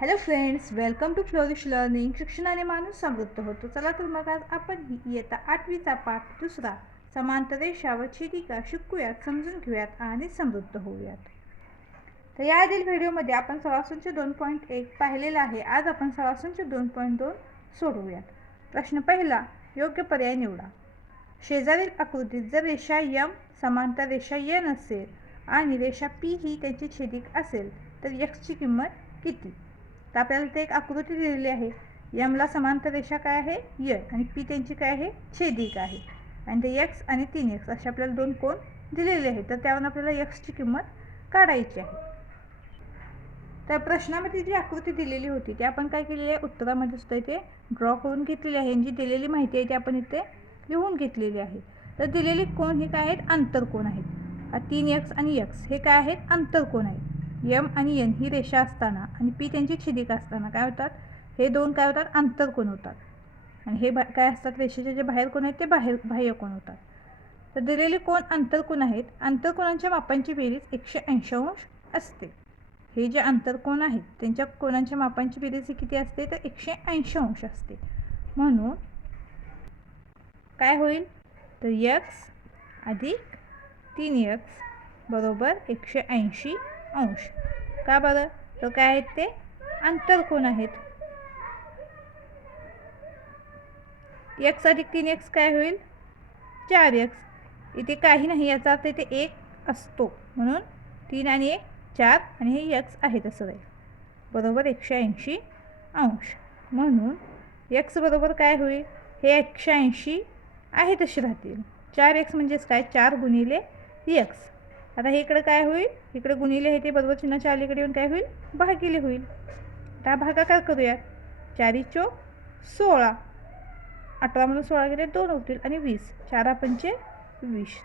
Hello friends welcome to Flourish Learning शिक्षणाने माणूस समृद्ध होतो. चला तर मग आज आपण ही इयत्ता आठवीचा पाठ दुसरा समांतर रेषा व छेदिका शिकूयात समजून घेऊयात आणि समृद्ध होऊयात. तर याआधील व्हिडिओमध्ये आपण सवासूनचे दोन पॉईंट एक पाहिलेलं आहे. आज आपण सवासूनचे दोन पॉईंट दोन सोडवूयात. प्रश्न पहिला योग्य पर्याय निवडा. शेजारील आकृतीत जर रेषा यम समांतर रेषा यन असेल आणि रेषा पी ही त्यांची छेदिक असेल तर यक्सची किंमत किती? तर आपल्याला ते एक आकृती दिलेली आहे. यमला समांतर रेषा काय आहे? य आणि पी त्यांची काय आहे? छेदिक आहे. आणि ते यक्स आणि तीन एक्स असे आपल्याला दोन कोण दिलेले आहेत. तर त्यावरून आपल्याला यक्सची किंमत काढायची आहे. तर प्रश्नामध्ये जी आकृती दिलेली होती ती आपण काय केलेली आहे? उत्तरामध्ये सुद्धा इथे ड्रॉ करून घेतलेली आहे. जी दिलेली माहिती आहे ती आपण इथे लिहून घेतलेली आहे. तर दिलेली कोण हे काय आहेत? आंतरकोण आहेत. तीन एक्स आणि यक्स हे काय आहेत? आंतरकोण आहेत. यम आणि यन ही रेषा असताना आणि पी त्यांची छिदिका असताना काय होतात? हे दोन काय होतात? आंतरकोण होतात. आणि हे बा काय असतात? रेषेचे जे बाहेर कोण आहेत ते बाहेर बाह्य कोण होतात. तर दिलेले कोण आंतरकोण आहेत? आंतरकोणांच्या मापांची बेरीज एकशे ऐंशी अंश असते. हे जे आंतरकोण आहेत त्यांच्या कोणांच्या मापांची बेरीज ही किती असते? तर एकशे ऐंशी अंश असते. म्हणून काय होईल? तर यक्स अधिक तीन यक्स बरोबर एकशे ऐंशी अंश. का बरं? तर काय आहेत ते? आंतरकोण आहेत? एक्स अधिक तीन एक्स काय होईल? चार एक्स इथे काही नाही याचा अर्थ इथे एक असतो. म्हणून तीन आणि एक चार आणि हे यक्स आहे तसं राहील बरोबर एकशे ऐंशी अंश. म्हणून यक्स बरोबर काय होईल? हे एकशे ऐंशी आहे तसे राहतील. चार एक्स म्हणजेच काय? चार गुणिले यक्स आता हे इकडं काय होईल? इकडे गुणिले हे ते बरोबर चिन्हाच्या अलीकडे येऊन काय होईल? भागिले होईल. आता भागाकार करूयात चारी चो सोळा. अठरामधून सोळा गेले दोन होतील आणि वीस. चारा पंचे वीस.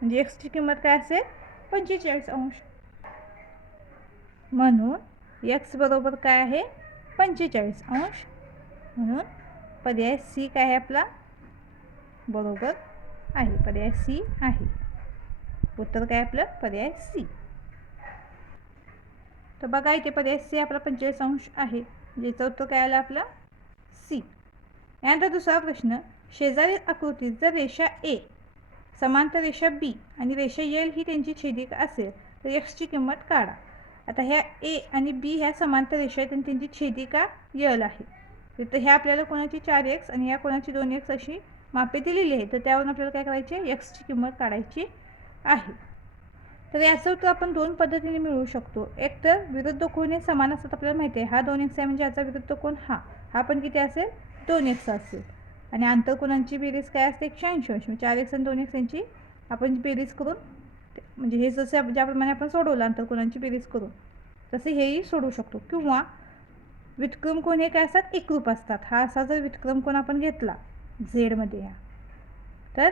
म्हणजे एक्सची किंमत काय असेल? पंचेचाळीस अंश. म्हणून एक्स बरोबर काय आहे? पंचेचाळीस अंश. म्हणून पर्याय सी काय आहे आपला? बरोबर आहे. पर्याय सी आहे. उत्तर काय आपलं? पर्याय सी तर बघा इथे पर्याय सी आपला पंचेचाळीस अंश आहे. ज्याचं उत्तर काय आलं आपलं? सी यानंतर दुसरा प्रश्न शेजारील आकृतीत जर रेषा ए समांतर रेषा बी आणि रेषा एल ही त्यांची छेदिक असेल तर एक्सची किंमत काढा. आता ह्या ए आणि बी ह्या समांतर रेषा आहेत आणि त्यांची छेदिका यल आहे. तर ह्या आपल्याला कोणाची चार एक्स आणि ह्या कोणाची दोन एक्स अशी मापे दिलेली आहे तर त्यावरून आपल्याला काय करायचे? एक्सची किंमत काढायची आहे. तर याचं उत्तर आपण दोन पद्धतीने मिळवू शकतो. एक तर विरुद्ध कोण हे समान असतात आपल्याला माहिती आहे. हा दोन एक्स आहे म्हणजे याचा विरुद्ध कोण? हा. हा पण किती असेल? दोन एक्स असेल. आणि आंतरकोणांची बेरीज काय असते? एकशे ऐंशी. अंश चार एक्स आणि दोन एक्स यांची आपण बेरीज करून म्हणजे हे जसं ज्याप्रमाणे आपण सोडवलं आंतरकोणांची बेरीज करून तसे हेही सोडवू शकतो. किंवा विक्रम कोण हे काय असतात? एकरूप असतात. हा असा जर विक्रम कोण आपण घेतला झेडमध्ये या. तर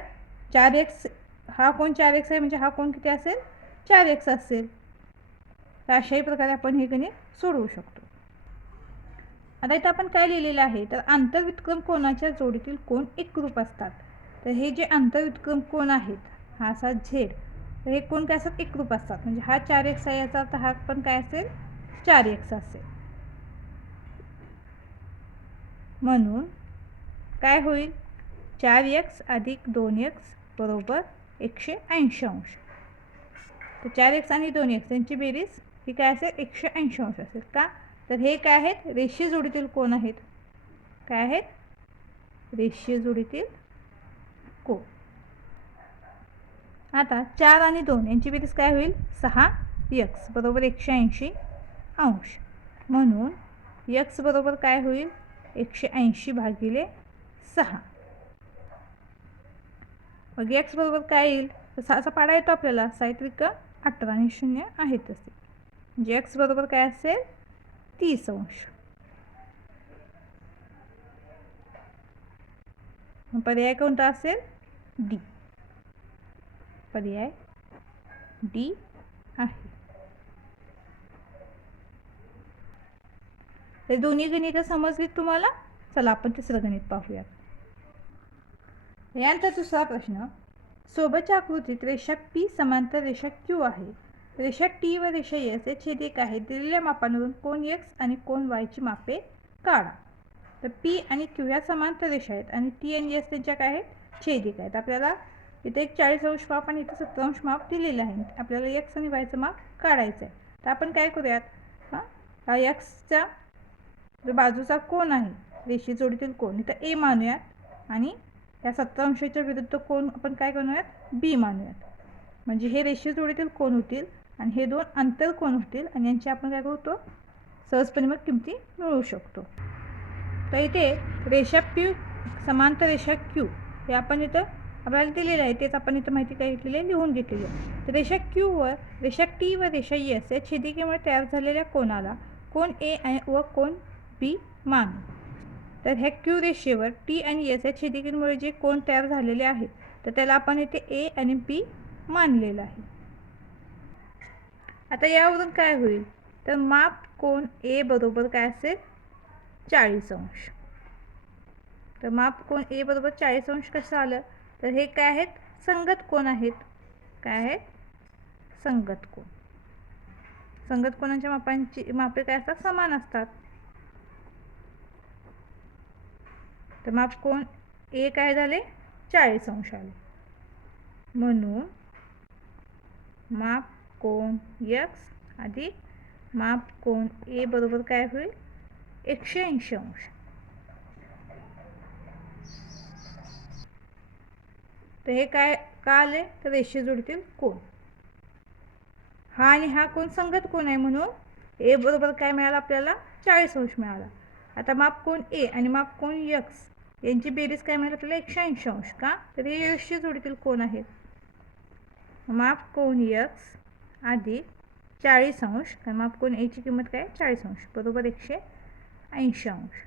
चार एक्स हा कोण चार एक्स आहे? म्हणजे हा कोण किती असेल? चार एक्स असेल. तर अशाही प्रकारे आपण हे गणित सोडवू शकतो. आता इथं आपण काय लिहिलेलं आहे? तर आंतरविक्रम कोणाच्या जोडीतील कोण एकरूप असतात. तर हे जे आंतरविक्रम कोण आहेत हा असा झेड तर हे कोण काय असतात? एकरूप असतात. म्हणजे हा चार एक्स आहे याचा अर्थ हा पण काय असेल? चार एक्स असेल. म्हणून काय होईल? चार एक्स अधिक दोन एक्स बरोबर एकशे ऐंशी अंश. तर चार एक्स आणि दोन एक्स यांची बेरीज ही काय असेल? एकशे ऐंशी अंश असेल. का? तर हे काय आहेत? रेषीय जोडीतील कोण आहेत. काय आहेत? रेषीय जोडीतील कोण आता चार आणि दोन यांची बेरीज काय होईल? सहा यक्स बरोबर एकशे ऐंशी अंश. म्हणून यक्स बरोबर काय होईल? एकशे ऐंशी भागिले सहा. मग एक्स बरोबर काय येईल? तर सहाचा पाडा येतो आपल्याला. साहित्रिक अठरा आणि शून्य आहेत तसे. म्हणजे एक्स बरोबर काय असेल? तीस अंश. पर्याय कोणता असेल? डी पर्याय डी आहे. तर दोन्ही गणितं समजलीत तुम्हाला? चला आपण तिसरं गणित पाहूयात. यांचा दुसरा प्रश्न. सोबतच्या आकृतीत रेषा पी समांतर रेषा क्यू आहे. रेषा टी व रेषा एस हे छेदिक आहे दिलेल्या मापांवरून कोण एक्स आणि कोण वायची मापे काढा. तर पी आणि क्यू ह्या समांतर रेषा आहेत आणि टी आणि एस त्यांच्या काय आहेत? छेदिक आहेत. आपल्याला इथे एक चाळीस अंश माप आणि इथे सत्तर अंश माप दिलेलं आहे आपल्याला एक्स आणि वायचं माप काढायचं आहे. तर आपण काय करूयात? हां? हा एक्सचा जो बाजूचा कोण आहे रेषी जोडीतील कोण इथं ए मानूयात आणि या सत्तर अंशाच्या विरुद्ध कोण आपण काय करूयात बी मानूयात. म्हणजे हे रेषी जोडीतील कोण होतील आणि हे दोन अंतर कोण होतील आणि यांची आपण काय करतो? सहजपणे मग किमती मिळवू शकतो. तर इथे रेषा पी समांतर रेषा क्यू हे आपण इथं आपल्याला दिलेलं आहे. तेच आपण इथं माहिती काय घेतलेली आहे? लिहून घेतलेली आहे. तर रेषा क्यूवर रेषा टी व रेषा एस या छेदिकेमुळे तयार झालेल्या कोणाला कोण ए व कोण बी मानू? तर ह्या क्यू रेषेवर टी आणि एस या छेदिकेमुळे जे कोण तयार झालेले आहेत तर त्याला आपण येथे ए आणि बी मानलेलं आहे. आता यावरून काय होईल? तर माप कोण ए बरोबर काय असेल? चाळीस अंश. तर माप कोण ए बरोबर चाळीस अंश कसं आलं? तर हे काय आहेत? संगत कोण आहेत? काय आहे संगत कोण संगत कोणाच्या मापांची मापे काय असतात? समान असतात. तर माप कोण? ए काय झाले? चाळीस अंश आले. म्हणून माप कोण यक्स अधिक माप कोण ए बरोबर काय होईल? एकशे ऐंशी अंश. तर हे काय का आले? तर रेषे जुडतील कोण हा आणि हा कोण संगत कोण आहे म्हणून ए बरोबर काय मिळालं आपल्याला? चाळीस अंश मिळाला. आता माप कोण ए आणि माप कोण यक्स यांची बेरीज काय म्हणायला आपल्याला एकशे ऐंशी अंश का? तर हे रेषे जोडीतील कोण आहेत? माप कोण यक्स अधिक चाळीस अंश कारण माप कोण एची किंमत काय? चाळीस अंश बरोबर एकशे ऐंशी अंश.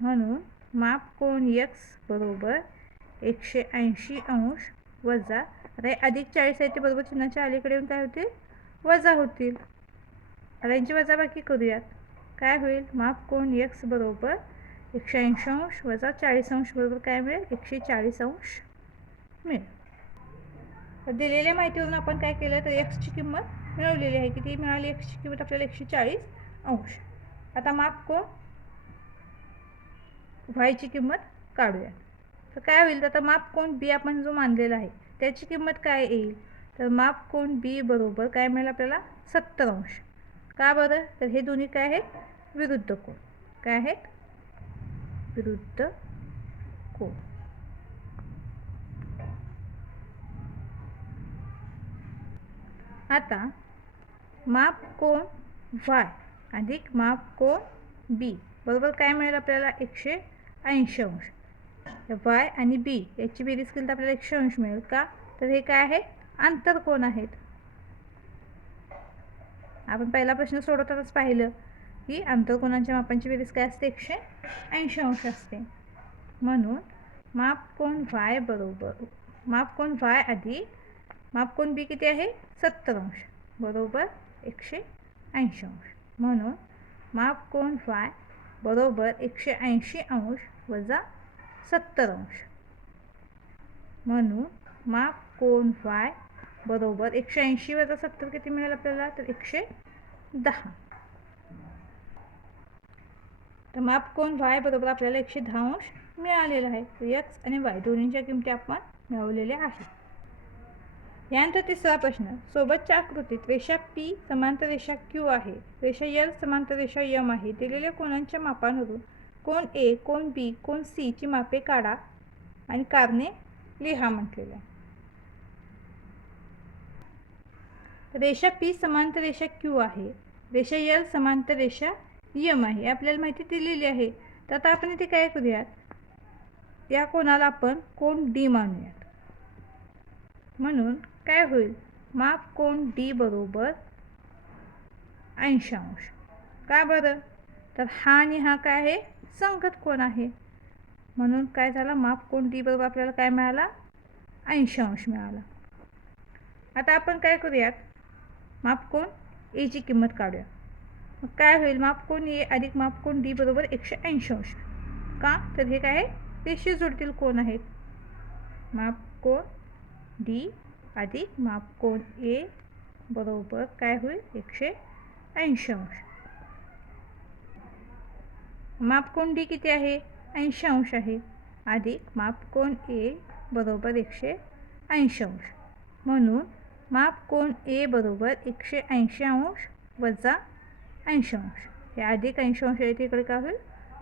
म्हणून माप कोण यक्स बरोबर एकशे ऐंशी अंश वजा आता हे अधिक चाळीस आहे ते बरोबर चिन्हाच्या अलीकडे येऊन काय होतील? वजा होतील. आता यांची वजाबाकी करूयात. काय होईल? माप कोण यक्स बरोबर एकशे ऐंशी अंश वजा चाळीस अंश बरोबर काय मिळेल? एकशे चाळीस अंश मिळेल. तर दिलेल्या माहितीवरून आपण काय केलं? तर एक्सची किंमत मिळवलेली आहे. किती मिळाली? एक्सची किंमत आपल्याला एकशे चाळीस अंश. आता माप कोण व्हायची किंमत काढूया. तर काय होईल? तर आता माप कोण बी आपण जो मानलेला आहे त्याची किंमत काय येईल? तर माप कोण बी बरोबर काय मिळेल आपल्याला? सत्तर अंश. का बरं? तर हे दोन्ही काय आहेत? विरुद्ध कोण काय आहेत? विरुद्ध कोण आता माप कोण वाय अधिक माप कोण बी? बरोबर काय मिळेल आपल्याला? एकशे ऐंशी अंश. वाय आणि बी याची बेरीज केली तर आपल्याला एकशे अंश मिळेल का? तर हे काय आहे? आंतर कोण आहेत. आपण पहिला प्रश्न सोडवतानाच पाहिलं. की आंतरकोणांच्या मापांची बेरीज काय असते? एकशे ऐंशी अंश असते. म्हणून माप कोण वाय बरोबर माप कोण वाय अधिक माप कोण बी किती आहे? सत्तर अंश बरोबर एकशे ऐंशी अंश. म्हणून माप कोण वाय बरोबर एकशे ऐंशी अंश वजा सत्तर अंश. म्हणून माप कोण वाय बरोबर एकशे ऐंशी वजा सत्तर किती मिळेल आपल्याला? तर एकशे दहा. तर माप कोण वाय बरोबर आपल्याला एकशे दहा अंश मिळालेला आहे. तर एक्स आणि वाय दोन्हीच्या किमती आपण मिळवलेल्या आहेत. यानंतर तिसरा प्रश्न सोबतच्या आकृतीत रेषा पी समांतर रेषा क्यू आहे. रेषा यल समांतर रेषा यम आहे. दिलेल्या कोणांच्या मापांवरून कोण ए कोण बी कोण सी ची मापे काढा आणि कारणे लिहा म्हटलेलं आहे रेषा पी समांतर रेषा क्यू आहे. रेषा यल समांतर रेषा यम आहे आपल्याला माहिती दिलेली आहे. तर आता आपण इथे काय करूयात? या कोणाला आपण कोण डी मानूयात? म्हणून काय होईल? माप कोण डी बरोबर ऐंशी अंश. का बरं? तर हा आणि हा काय आहे? संगत कोण आहे? म्हणून काय झालं? माप कोण डी बरोबर आपल्याला काय मिळाला? ऐंशी अंश मिळाला. आता आपण काय करूयात? माप कोण? एची किंमत काढूया मग काय होईल? मापकोन ए? अधिक मापकोन डी बरोबर एकशे ऐंशी अंश. का? तर हे काय आहे? रेषीय जोडतील कोण आहेत मापकोन डी. अधिक मापकोन ए? बरोबर काय होईल? एकशे ऐंशी अंश. मापकोन डी किती आहे? ऐंशी अंश आहे. अधिक मापकोन ए? बरोबर एकशे ऐंशी अंश. म्हणून मापकोन ए? बरोबर एकशे ऐंशी अंश वजा ऐंशी अंश. हे अधिक ऐंशी अंश आहे तिकडे काय होईल?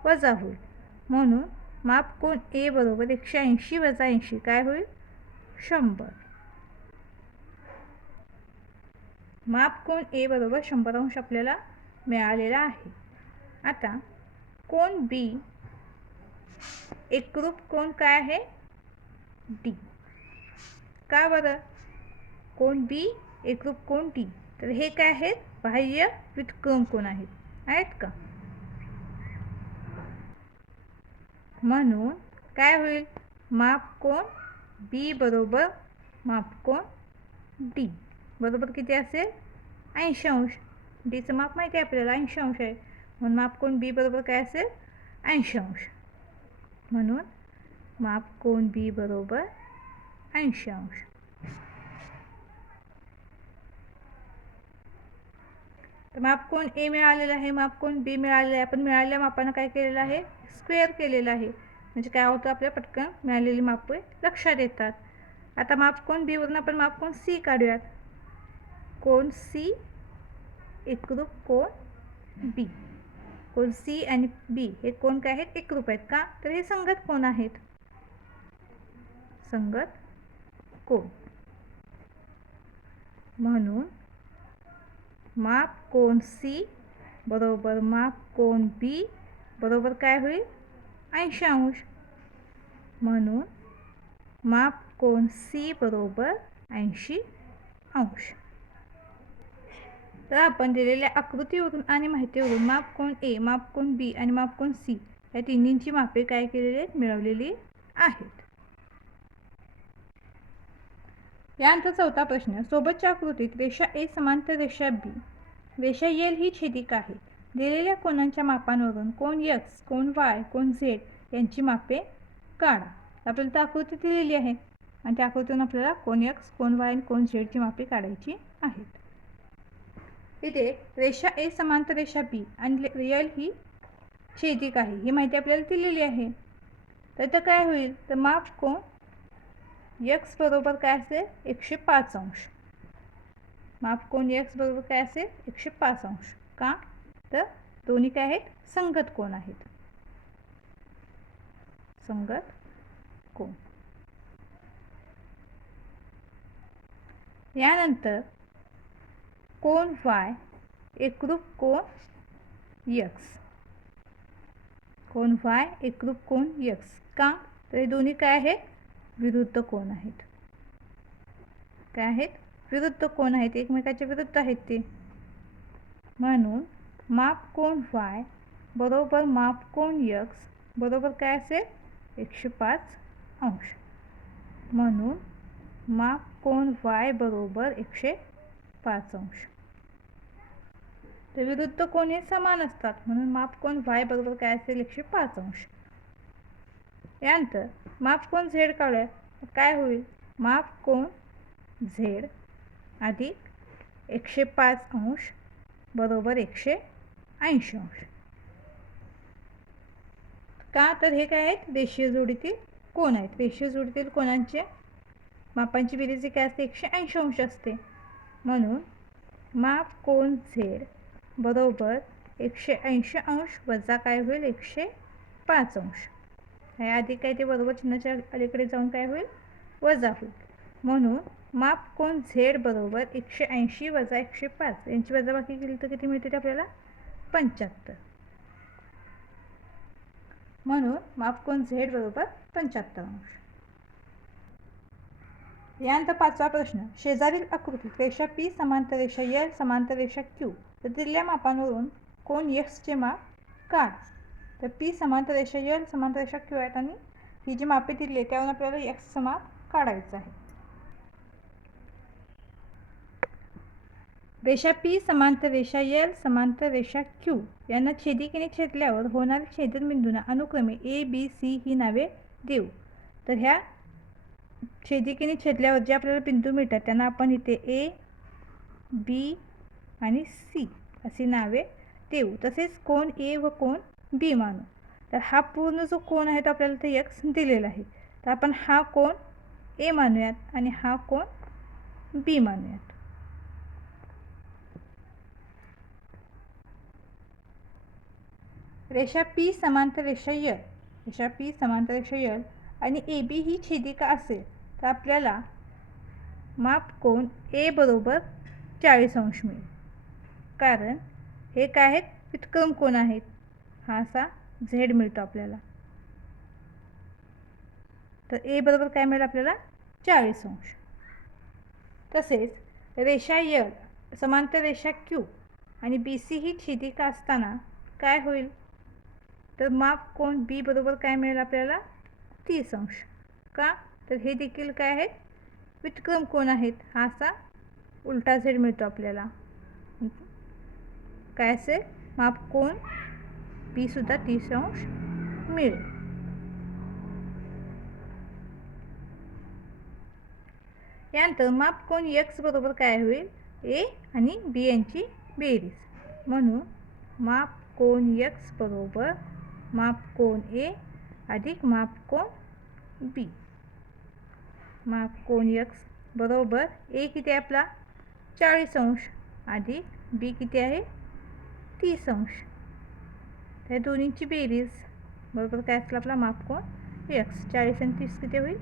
वजा होईल. म्हणून मापकोन ए बरोबर एकशे ऐंशी वजा ऐंशी काय होईल? शंभर. मापकोन ए बरोबर शंभर अंश आपल्याला मिळालेला आहे. आता कोण बी एकरूप कोण काय आहे? डी. का बरं? कोण बी एकरूप कोण डी. तर हे काय आहेत? बाह्य विथ कोण आहेत आहेत का? म्हणून काय होईल? मापकोन बी बरोबर मापकोन डी बरोबर किती असेल? ऐंशी अंश. डीचं माप माहिती आहे आपल्याला. ऐंशी अंश आहे. म्हणून मापकोन बी बरोबर काय असेल? ऐंशी अंश. म्हणून मापकोन बी बरोबर ऐंशी अंश तर मापकोन ए मिळालेला आहे मापकोन बी मिळालेला आहे. आपण मिळालेल्या मापानं काय केलेलं आहे? स्क्वेअर केलेलं आहे. म्हणजे काय होतं आपल्या पटकन? मिळालेली मापे लक्षात येतात. आता मापकोन बीवरून आपण मापकोन सी काढूयात? कोण सी? एकरूप कोण बी? कोण सी आणि बी हे कोण काय आहेत? एकरूप आहेत का? तर हे संगत कोण आहेत? संगत कोण? म्हणून माप कोण सी बरोबर माप कोण बी बरोबर काय होईल? ऐंशी अंश. म्हणून माप कोण सी बरोबर ऐंशी अंश. तर आपण दिलेल्या आकृतीवरून आणि माहितीवरून माप कोण ए माप कोण बी आणि माप कोण सी या तिन्हींची मापे काय केलेली आहेत? मिळवलेली आहेत. यानंतर चौथा प्रश्न सोबतच्या आकृतीत रेषा ए समांतर रेषा बी रेषा एल ही छेदिका आहे. दिलेल्या कोणांच्या मापांवरून कोण यक्स कोण वाय कोण झेड यांची मापे काढा. आपल्याला तर आकृती दिलेली आहे. आणि त्या आकृतीतून आपल्याला कोण यक्स कोण वाय आणि कोण झेडची मापे काढायची आहेत. इथे रेषा ए समांतर रेषा बी आणि रियल ही छेदिक आहे. ही माहिती आपल्याला दिलेली आहे. तर काय होईल? तर माप कोण यक्स बरोबर काय असेल? एकशे पाच अंश. माप कोण यक्स बरोबर काय असेल? एकशे पाच अंश. का? तर दोन्ही काय आहेत? संगत कोण आहेत? संगत कोण? यानंतर कोण वाय एकरूप कोण यक्स कोण वाय एकरूप कोण यक्स का? तर हे दोन्ही काय आहेत? विरुद्ध कोण आहेत? काय आहेत? विरुद्ध कोण आहेत? एकमेकाच्या विरुद्ध आहेत ते. म्हणून माप कोण वाय बरोबर माप कोण यक्स बरोबर काय असेल? एकशे पाच अंश. म्हणून माप कोण वाय बरोबर एकशे पाच अंश. तर विरुद्ध कोण हे समान असतात. म्हणून माप कोण वाय बरोबर काय असेल? एकशे पाच अंश. यानंतर माप कोण झेड काढूया? काय होईल? माप कोण झेड अधिक एकशे पाच अंश बरोबर एकशे ऐंशी अंश. का तर हे काय आहेत? रेषीय जोडीतील कोण आहेत. रेषीय जोडीतील कोणांचे मापांची बेरीज काय असते? एकशे ऐंशी अंश असते. म्हणून माप कोण झेड बरोबर एकशे ऐंशी अंश वजा काय होईल? एकशे पाच अंश. ह्या आधी काय ते बरोबर चिन्हाच्या अलीकडे जाऊन काय होईल? वजा होईल. म्हणून माप कोण? झेड बरोबर एकशे ऐंशी वजा एकशे पाच. यांची वजाबाकी केली तर किती मिळते ते आपल्याला? पंच्याहत्तर. म्हणून माप कोण? झेड बरोबर पंच्याहत्तर अंश. यानंतर पाचवा प्रश्न. शेजारील आकृतीत रेषा पी समांतर रेषा यल समांतर रेषा क्यू तर दिलेल्या मापांवरून कोण एक्सचे माप काढ. तर पी समांतर रेषा यल समांतर रेषा क्यू आहेत आणि ही जी मापे दिली आहे त्यावरून आपल्याला एक्स माप काढायचं आहे. रेषा पी समांतर रेषा यल समांतर रेषा क्यू यांना छेदिकेने छेदल्यावर होणाऱ्या छेदनबिंदूंना अनुक्रमे ए बी सी ही नावे देऊ. तर ह्या छेदिकेने छेदल्यावर जे आपल्याला बिंदू मिळतात त्यांना आपण इथे ए बी आणि सी अशी नावे देऊ. तसेच कोण ए व कोण बी मानू तर हा पूर्ण जो कोण आहे तो आपल्याला ते एक्स दिलेला आहे. तर आपण हा कोण? ए मानूयात आणि हा कोण? बी मानूयात रेषा पी समांतर रेषा यल रेषा पी समांतर रेषा यल आणि ए बी ही छेदिका असेल. तर आपल्याला माप कोण ए बरोबर चाळीस अंश मिळेल. कारण हे काय आहेत? व्युत्क्रम कोण आहेत? हा असा झेड मिळतो आपल्याला. तर ए बरोबर काय मिळेल आपल्याला? चाळीस अंश. तसेच रेषा यल समांतर रेषा क्यू आणि बी सी ही छिदिका असताना काय होईल? तर माप कोण बी बरोबर काय मिळेल आपल्याला? तीस अंश. का? तर हे देखील काय आहेत? विक्रम कोण आहेत? हा असा उलटा झेड मिळतो आपल्याला. काय असेल? माप कोण बी सुद्धा तीस अंश मिळेल. यानंतर माप कोण एक्स बरोबर काय होईल? ए आणि बी यांची बेरीज. म्हणून माप कोण एक्स बरोबर माप कोण ए अधिक माप कोण बी माप कोण एक्स बरोबर ए किती आहे आपला? चाळीस अंश. अधिक बी किती आहे? तीस अंश. हे दोन्हीची बेरीज बरोबर? काय असला आपला माप कोण? एक्स चाळीस आणि तीस किती होईल?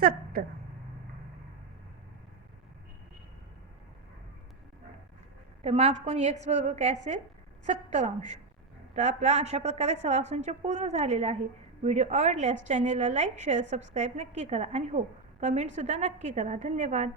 सत्तर. तर माप कोण? एक्स बरोबर काय असेल? सत्तर अंश. तर आपला अशा प्रकारे सराव पूर्ण झालेला आहे. व्हिडिओ आवडल्यास चॅनेलला लाईक शेअर सबस्क्राईब नक्की करा. आणि हो कमेंटसुद्धा नक्की करा. धन्यवाद.